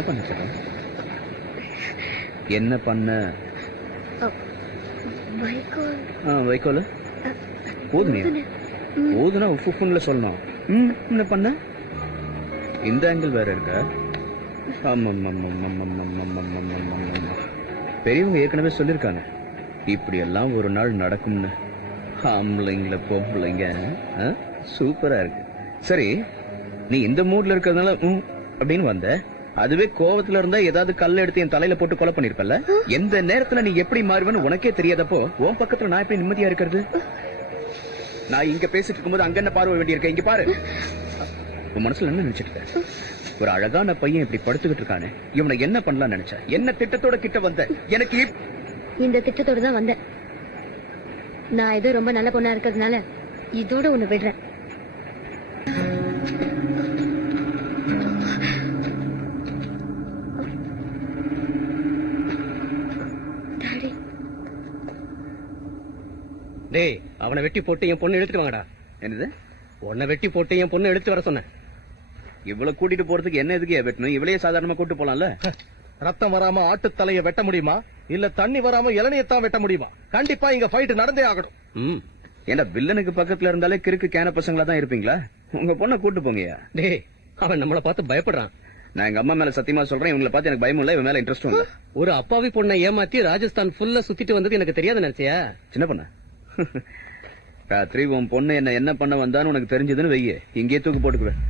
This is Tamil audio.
என்ன பண்ண சொல்றேன்? என்ன பண்ண? வைக்கோல் ஊதுனியா? ஊதுனா உப்புல சொல்லணும். என்ன பண்ண? இந்த ஆங்கிள் வேற இருக்க. பெரியவங்க ஏற்கனவே சொல்லிருக்காங்க இப்படி எல்லாம் ஒரு நாள் நடக்கும்னு. ஆம்பளைங்கள பொம்பளைங்க சூப்பரா இருக்கு. சரி, நீ இந்த மூட்ல இருக்கிறதுனால அப்படின்னு வந்த. அதுவே கோவத்துல இருந்தா ஏதாவது கல்ல எடுத்து என் தலையில போட்டு கொலை பண்ணிருப்பல. எந்த நேரத்துல நீ எப்படி மாறுவேன்னு உனக்கே தெரியாதப்போ உன் பக்கத்துல நான் எப்படி நிம்மதியா இருக்கிறது? நான் இங்க பேசிட்டு இருக்கும்போது அங்க என்ன பார்வை வேண்டியிருக்க? இங்க பாரு. உன் மனசுல என்ன நினைச்சிட்டு இருக்க? ஒரு அழகான பையன் இப்படி படுத்துக்கிட்டு இருக்கானே, இவனை என்ன பண்ணலாம் நினைச்ச? என்ன திட்டத்தோட கிட்ட வந்த? எனக்கு இந்த திட்டத்தோட தான் வந்தேன். நான் ஏதோ ரொம்ப நல்ல பொண்ணா இருக்கிறதுனால இதோட ஒண்ணு விடுறேன். டேய், அவனை வெட்டி போட்டு என் பொண்ணு எடுத்துட்டு வாங்கடா. என்னது? உன்னை வெட்டி போட்டு என் பொண்ணு எடுத்து வர சொன்னேன். இவ்வளவு கூட்டிட்டு போறதுக்கு என்ன எதுக்கு வெட்டணும்? இவளையே சாதாரணமா கூட்டு போலாம்ல. ரத்தம் வராம ஆட்டு தலைய வெட்ட முடியுமா? இல்ல தண்ணி வராம இளநியத்தான் வெட்ட முடியுமா? கண்டிப்பா இங்க ஃபைட் நடந்தே ஆகணும். ஏன்னா வில்லனுக்கு பக்கத்துல இருந்தாலே கிறுக்கு கேன பசங்களா தான் இருப்பீங்களா? உங்க பொண்ணை கூட்டு போங்கயா. டேய், அவன் நம்மளை பார்த்து பயப்படுறான். நான் எங்க அம்மா மேல சத்தியமா சொல்றேன், இவங்களை பார்த்து எனக்கு பயமும் இல்ல, இவன் மேல இன்ட்ரெஸ்டும் இல்ல. ஒரு அப்பாவி பொண்ணை ஏமாத்தி ராஜஸ்தான் ஃபுல்லா சுத்திட்டு வந்தது எனக்கு தெரியாத நினைச்சியா? சின்ன பொண்ணு, ராத்திரி உன் பொண்ணு என்ன பண்ண வந்தான்னு உனக்கு தெரிஞ்சதுன்னு வெய்ய, இங்கேயே தூக்கு போட்டுக்குவேன்.